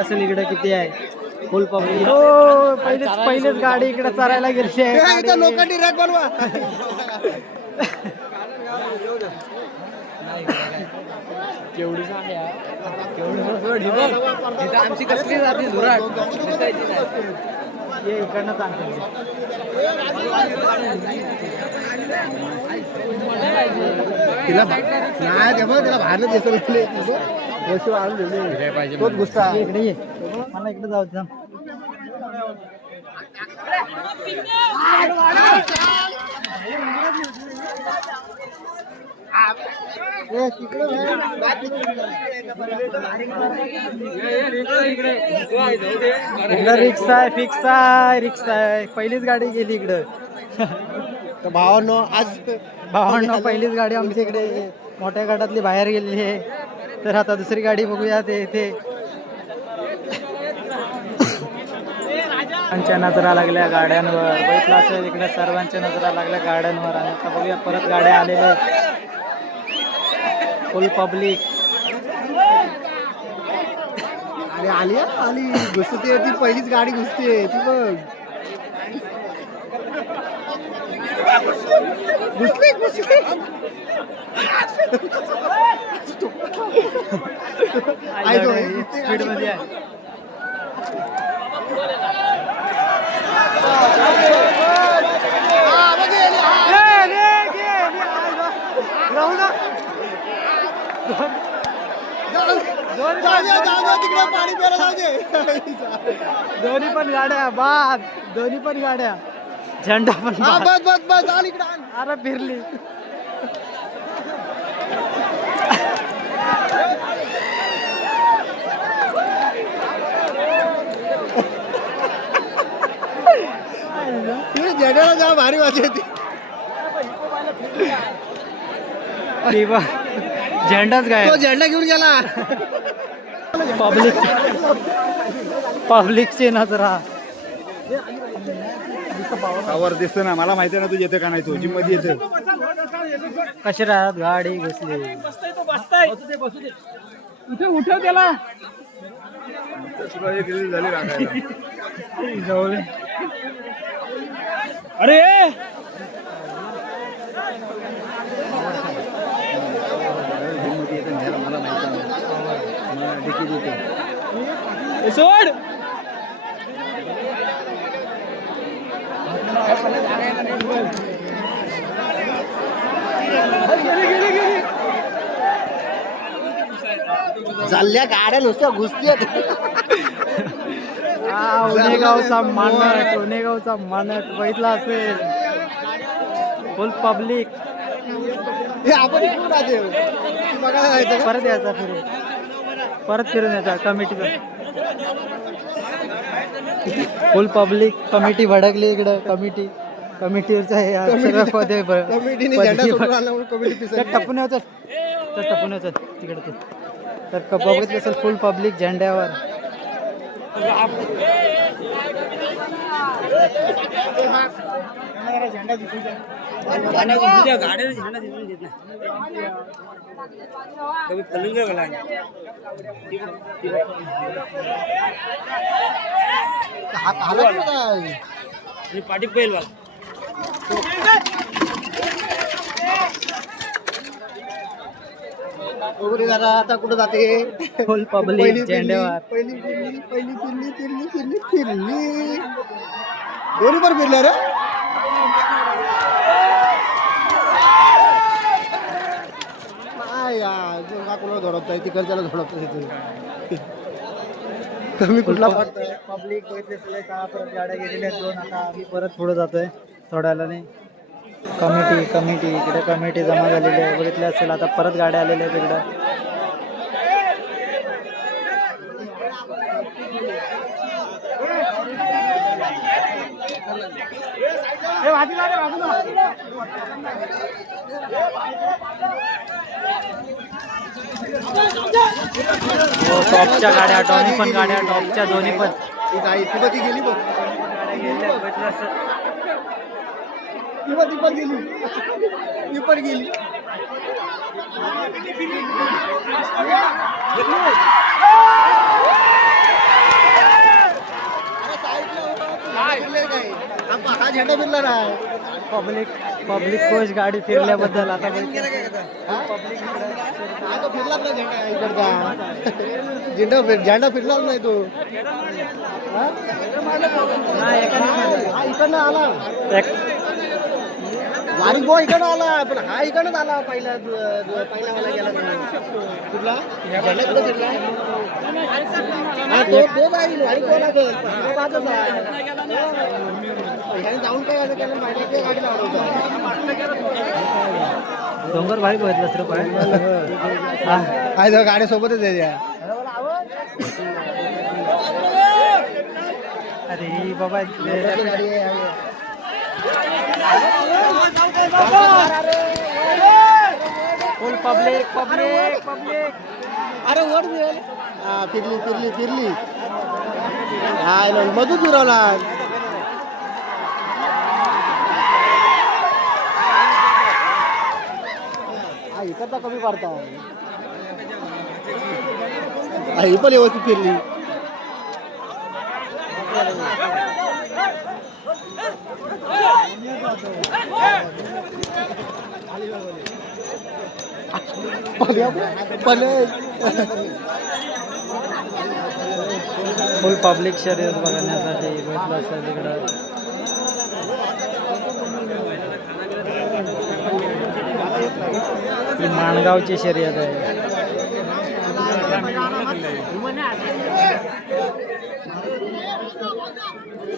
असेल इकडे किती आहे? फुल पब्लिक हो पहिलेच पहिलेच गाडी इकडे चरायला गेली आहे. लोखंडी रॅक बनवा केवढी आमची कसली जाते धुराट दिसायची नाही ये इकडनं चांगलं तिला नाही ते बघ, तिला बाहेरच दिसत होते. वस्तू आणून दिली. तोच गुस्सा इकडे ये मला इकडे जाऊ दे, थांब. ए, तिकडे इकडं रिक्षा आहे फिक्स आहे रिक्षा आहे पहिलीच गाडी गेली इकडं तर भावांनो आज भावांनो पहिलीच गाडी आमच्या इकडे मोठ्या गटातली बाहेर गेलेली आहे. तर आता दुसरी गाडी बघूया ते इथे. सर्वांच्या नजरा लागल्या गाड्यांवर. बघितलं असेल इकडे सर्वांच्या नजरा लागल्या गाड्यांवर. आणि आता बघूया परत गाड्या आलेल्या फुल पब्लिक आली आली. घुसते ती पहिलीच गाडी घुसते. ती बघ. Muslim, Muslim. आहे, घुसते स्पीडमध्ये आहे हा, तिकडे पाणी प्यायला जाऊ दे दोन्ही पण गाड्या बाद दोन्ही पण गाड्या झेंडा पण हा. बस बस बस आली इकडे. अरे फिरली झेंड्याला जा भारी वाजते ती ती बघ, झेंडाच तो काय झेंडा घेऊन गेला. पब्लिक पब्लिकची नजरा. वर दिसतो ना मला माहिती ना तू येते का नाही तू? जिममध्ये येते कशी राहत गाडी घुसली झाली राखायला अरे! मला माहिती नाही मला डिकी देते सोड! चालल्या गाड्या नुसत्या हा उनेगावचा मानट उनेगावचा मानट बघितला असेल. फुल पब्लिक आपण? परत यायचा फिरून. परत फिरून यायचा कमिटीचा फुल पब्लिक कमिटी भडकली इकडं कमिटी कमिटीवरचं हे झेंडा कमिटी तर पिसरली. टपून यायचं तर टपून यायचं तिकडे ते तर क- बघितलं असेल फुल पब्लिक झेंड्यावर हात हालत नाही. काय. पाठी पहिल जरा आता कुठं जाते फुल पब्लिक पहिली फिरली, झेंड्यावर. पहिली फिरली पहिली फिरली फिरली फिरली फिरली दोन्ही पण फिरल्या रे? कोणाला धडकताय तिकडच्याला धडकताय तिथे कमी कुठला पडतोय पब्लिक बघितले परत गाड्या गेलेल्या दोन आता आम्ही परत पुढे जातोय थोड्याला नाही. कमिटी कमिटी इकडे कमिटी जमा झालेली आहे बघितले असेल आता परत गाड्या आलेल्या आहेत इकडं हो टॉपच्या गाड्या दोन्ही पण गाड्या टॉपच्या दोन्ही पण. ती बघ गेली बघ. पण गेली. ती पण गेली. हा झेंडा फिरला नाही पब्लिक पब्लिक खुश गाडी फिरल्याबद्दल आता हा? तो फिरलाच नाही झेंडा इकडचा. झेंडा फिर- झेंडा फिरलाच नाही तो. हा? हा इकडनं आला. वारी गो इकडं आला पण हा इकडंच आला पहिला पहिला वाला गेला. कुठला हा तो तो जाईल बाजूच आहे. ह्याने जाऊन काय असं केलं माहिती गाडी लावलं. डोंगर भारी बघितलं सर तर गाड्या सोबतच आहे त्या. अरे बाबा गाडी आहे. फुल पब्लिक पब्लिक पब्लिक अरे वर मिळेल हा फिरली फिरली फिरली हा मधून फिरवला हा इकडचा कमी पडता हा ही पण व्यवस्थित फिरली पण फुल पब्लिक शर्यत बघण्यासाठी भेटलं असेल तिकडं. ही माणगावची शर्यत आहे.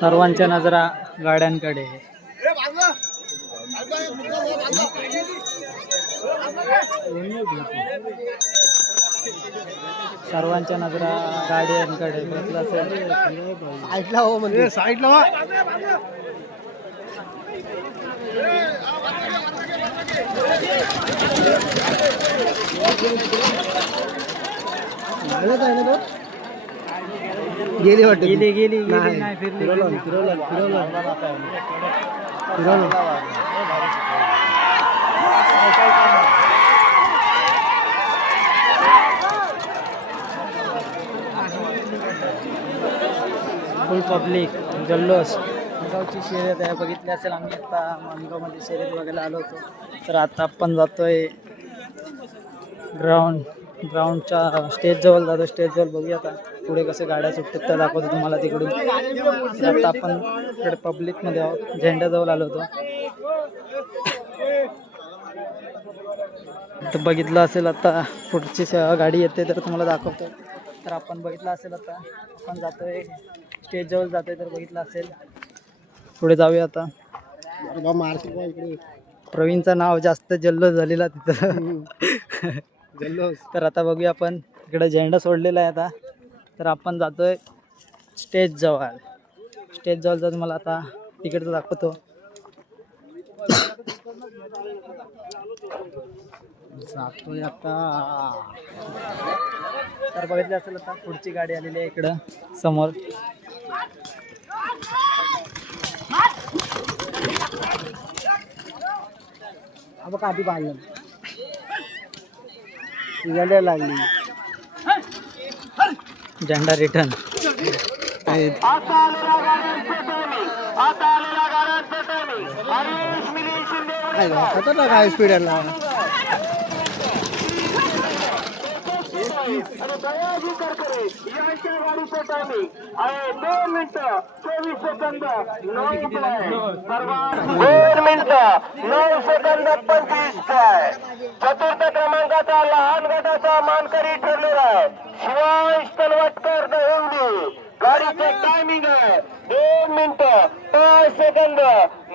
सर्वांच्या नजरा गाड्यांकडे. सर्वांच्या नजरा गाड्यांकडे असेल. ऐकला हो म्हणजे. साईडला आहे ना तो? गेली वाटत गेली गेली नाही. फिरवलं. फिरवलं फिरवलं. फिरवलं. फुल पब्लिक जल्लोष. माणगावची शर्यत आहे बघितली असेल आम्ही आता माणगावमध्ये शर्यत बघायला आलो होतो. तर आता आपण जातोय ग्राउंड ग्राउंडच्या स्टेजजवळ जातो स्टेजजवळ बघूया आता. पुढे कसं गाड्या सुटतात तर दाखवतो तुम्हाला तिकडून. तर आता आपण इकडे पब्लिकमध्ये आहोत. झेंड्याजवळ आलो होतो. तर बघितलं असेल आता पुढची गाडी येते तर तुम्हाला दाखवतो. तर आपण बघितलं असेल आता. आपण जातोय. स्टेजजवळ जातोय तर बघितलं असेल. पुढे जाऊया आता. प्रवीणचं नाव जास्त जल्लोष झालेला तिथं. जल्लोष. तर आता बघूया आपण. इकडे झेंडा सोडलेला आहे आता. तर आपण जातोय स्टेज जवळ. स्टेज जवळ जाऊन मला आता तिकडचं दाखवतो. जातोय आता. तर बघितलं असेल आता पुढची गाडी आलेली आहे इकडं समोर. बघ आधी पाहिलं लागली. झेंडा रिटर्न खतरनाक आहे करकरे आणि दयाजी करकरे यांच्या गाडी स्पीडरला दोन मिनिटं नऊ दोन मिनिट नऊ सेकंद पंचवीस काय चतुर्थ क्रमांकाचा लहान गटाचा मानकरी ठरलेला आहे. शिवांश तलवटकर दहिंदी गाडीचे टायमिंग आहे. दोन मिनिटं पाच सेकंद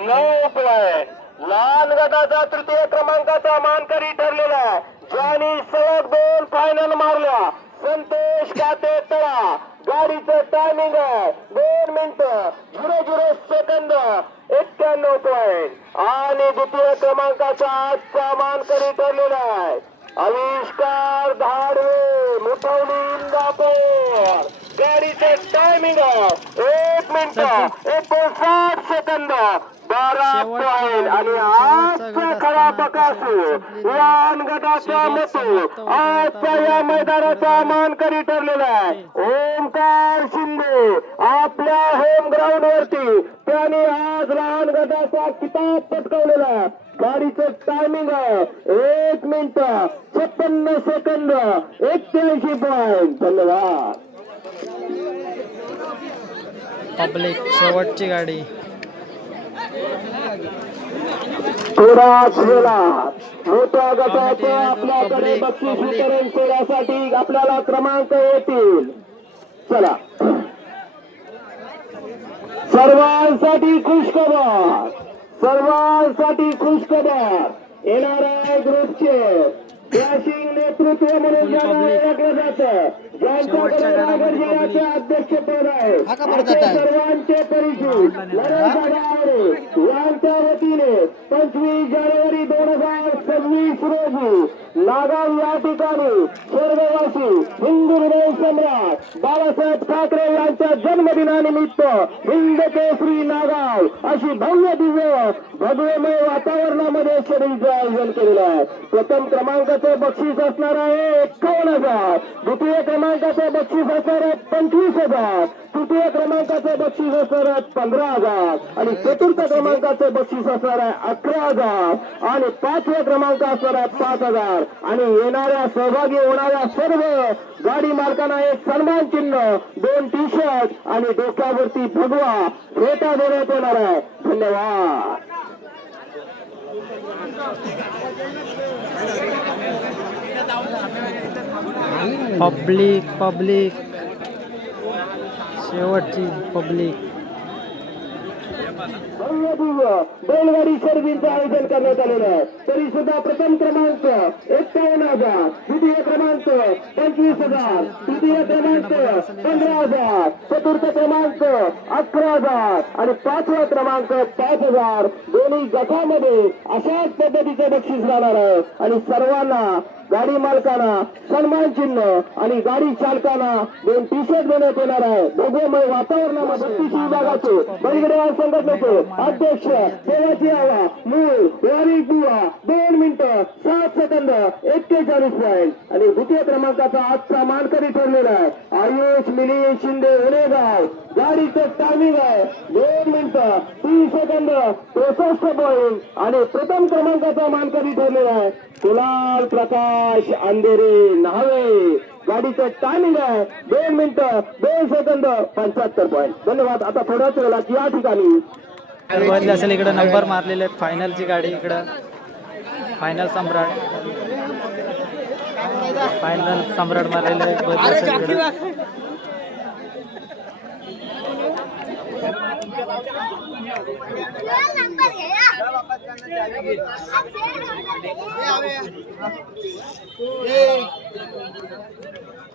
नऊ पॉईंट लहान गटाचा तृतीय क्रमांकाचा मानकरी ठरलेला आहे ज्यांनी सलग दोन फायनल मारल्या संतोष काते तळा गाडीचं टायमिंग आहे दोन मिनिटं झिरो झिरो सेकंद एक्क्याण्णव पॉईंट आणि द्वितीय क्रमांकाचा आजचा मानकरी ठरलेला आहे आविष्कार धाडवे मुठवली इंदापूर गाडीचे टायमिंग एक मिनिट एकोणसाठ सेकंद बारा पॉईंट आणि आजचा खरा बकासू लहान गटाचा मतू या मैदानाचा मानकरी ठरलेला आहे ओमकार शिंदे आपल्या होम ग्राउंड वरती त्याने आज लहान गटाचा किताब पटकावलेला गाडीचं टायमिंग आहे एक मिनिट छप्पन्न सेकंद एक्क्याऐंशी पॉईंट धन्यवाद पब्लिक शेवटची गाडी. थोडा खेळा मोठ्या गटाचं आपल्याकडे बक्षीस वितरण केल्यासाठी आपल्याला क्रमांक येतील. चला. सर्वांसाठी खुशखबर. सर्वांसाठी खुशखबर. येणाऱ्या ग्रुपचे नेतृत्व म्हणून ओळखलं जातं ज्यांच्याकडे रायगड जिल्ह्याचे अध्यक्षपद आहे? सर्वांचे आगावरे यांच्या वतीने पंचवीस जानेवारी दोन हजार सव्वीस रोजी नागाव या ठिकाणी स्वर्गवासी हिंदू हृदय सम्राट बाळासाहेब ठाकरे यांच्या जन्मदिनानिमित्त हिंद केसरी नागाव अशी भव्य दिव्य भगवेमय वातावरणामध्ये शरीरचं आयोजन केलेलं आहे. प्रथम क्रमांकाचं बक्षीस असणार आहे एक्कावन्न हजार. द्वितीय क्रमांकाचं बक्षीस असणार आहे पंचवीस हजार. तृतीय क्रमांकाचं बक्षीस असणार आहे पंधरा हजार. आणि चतुर्थ क्रमांकाचं बक्षीस असणार आहे अकरा हजार. आणि पाचव्या क्रमांक असणार आहे पाच हजार. आणि येणाऱ्या सहभागी होणाऱ्या सर्व गाडी मालकांना एक सन्मान चिन्ह दोन टी शर्ट आणि डोक्यावरती भगवा फेटा देण्यात येणार आहे. धन्यवाद. पब्लिक पब्लिक शेवटची पब्लिक भव्य बैलगाडी शर्यतीचं आयोजन करण्यात आलेलं आहे. तरी सुद्धा प्रथम क्रमांक एक्कावन्न हजार द्वितीय क्रमांक पंचवीस हजार तृतीय क्रमांक पंधरा हजार चतुर्थ क्रमांक अकरा हजार आणि पाचवा क्रमांक पाच हजार. दोन्ही गटामध्ये अशाच पद्धतीचे बक्षीस राहणार आहे. आणि सर्वांना गाडी मालकांना सन्मान चिन्ह आणि गाडी चालकांना दोन टी शर्ट देण्यात येणार आहे. भगवमय वातावरणामध्ये विभागाचे बैलगाडी संघटनेचे अध्यक्ष देवाची मूळ वारी बुवा दोन मिनिटं सात सेकंद एक्केचाळीस पॉईंट आणि द्वितीय क्रमांकाचा आजचा मानकरी ठरलेला आहे आयुष मिलिंद शिंदे उनेगाव गाडीचं टायमिंग आहे दोन मिनिटं तीन सेकंद चौसष्ट पॉईंट आणि प्रथम क्रमांकाचा मानकरी ठरलेला आहे कुलाल प्रकाश अंधेरे न्हावे. गाडीचं टायमिंग आहे दोन मिनिटं दोन सेकंद पंच्याहत्तर पॉईंट धन्यवाद. आता थोड्याच वेळात या ठिकाणी बघितले असेल इकडे नंबर मारलेले आहेत फायनलची गाडी इकडं. फायनल सम्राट. फायनल सम्राट मारलेले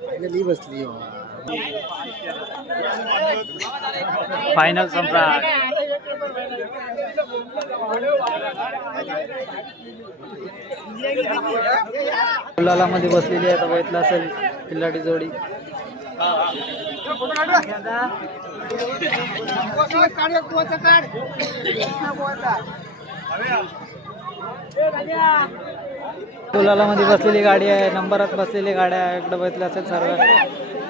फायनली बसली फायनल सम्राट. मध्ये बसलेली आहे आता बघितलं असेल खिल्लाडी जोडी. गुलाला मध्ये बसलेली गाडी आहे नंबरात बसलेली गाड्या आहे इकडे बघितलं असेल सर्व.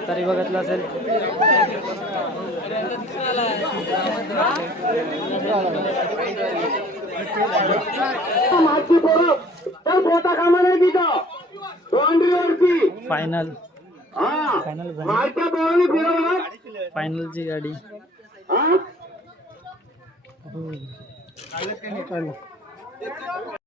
तरी बघितलं असेल. फायनल फायनल फायनलची गाडी. हो.